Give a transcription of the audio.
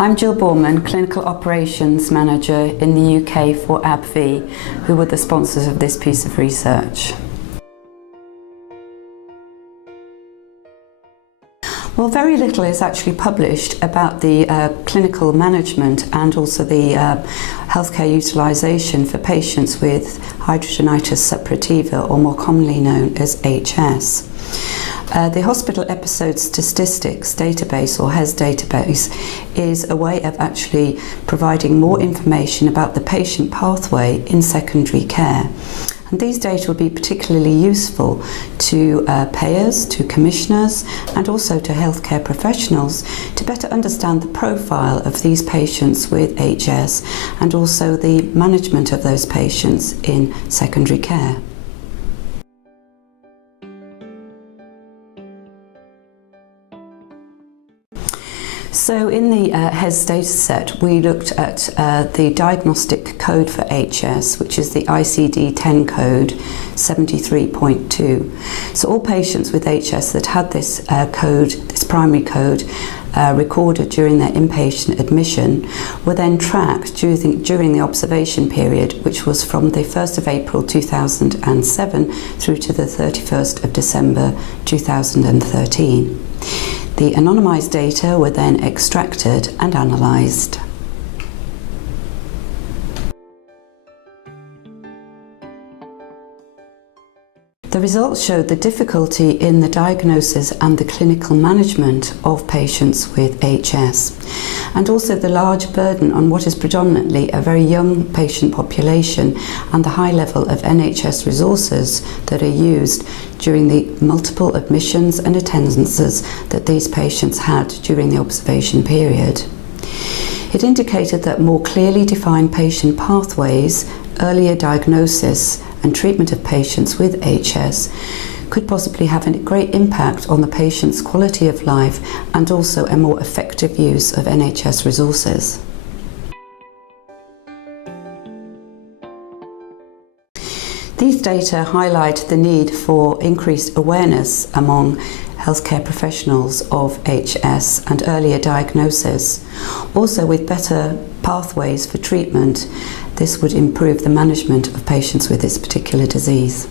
I'm Jill Borman, Clinical Operations Manager in the UK for AbbVie, who were the sponsors of this piece of research. Well, very little is actually published about the clinical management and also the healthcare utilisation for patients with hidradenitis suppurativa, or more commonly known as HS. The Hospital Episode Statistics Database, or HES database, is a way of actually providing more information about the patient pathway in secondary care. And these data will be particularly useful to payers, to commissioners, and also to healthcare professionals to better understand the profile of these patients with HS and also the management of those patients in secondary care. So in the HES dataset, we looked at the diagnostic code for HS, which is the ICD-10 code 73.2. So all patients with HS that had this code, this primary code, recorded during their inpatient admission were then tracked during the observation period, which was from the 1st of April 2007 through to the 31st of December 2013. The anonymised data were then extracted and analysed. The results showed the difficulty in the diagnosis and the clinical management of patients with HS, and also the large burden on what is predominantly a very young patient population and the high level of NHS resources that are used during the multiple admissions and attendances that these patients had during the observation period. It indicated that more clearly defined patient pathways, earlier diagnosis and treatment of patients with HS could possibly have a great impact on the patient's quality of life and also a more effective use of NHS resources. These data highlight the need for increased awareness among healthcare professionals of HS and earlier diagnosis. Also, with better pathways for treatment, this would improve the management of patients with this particular disease.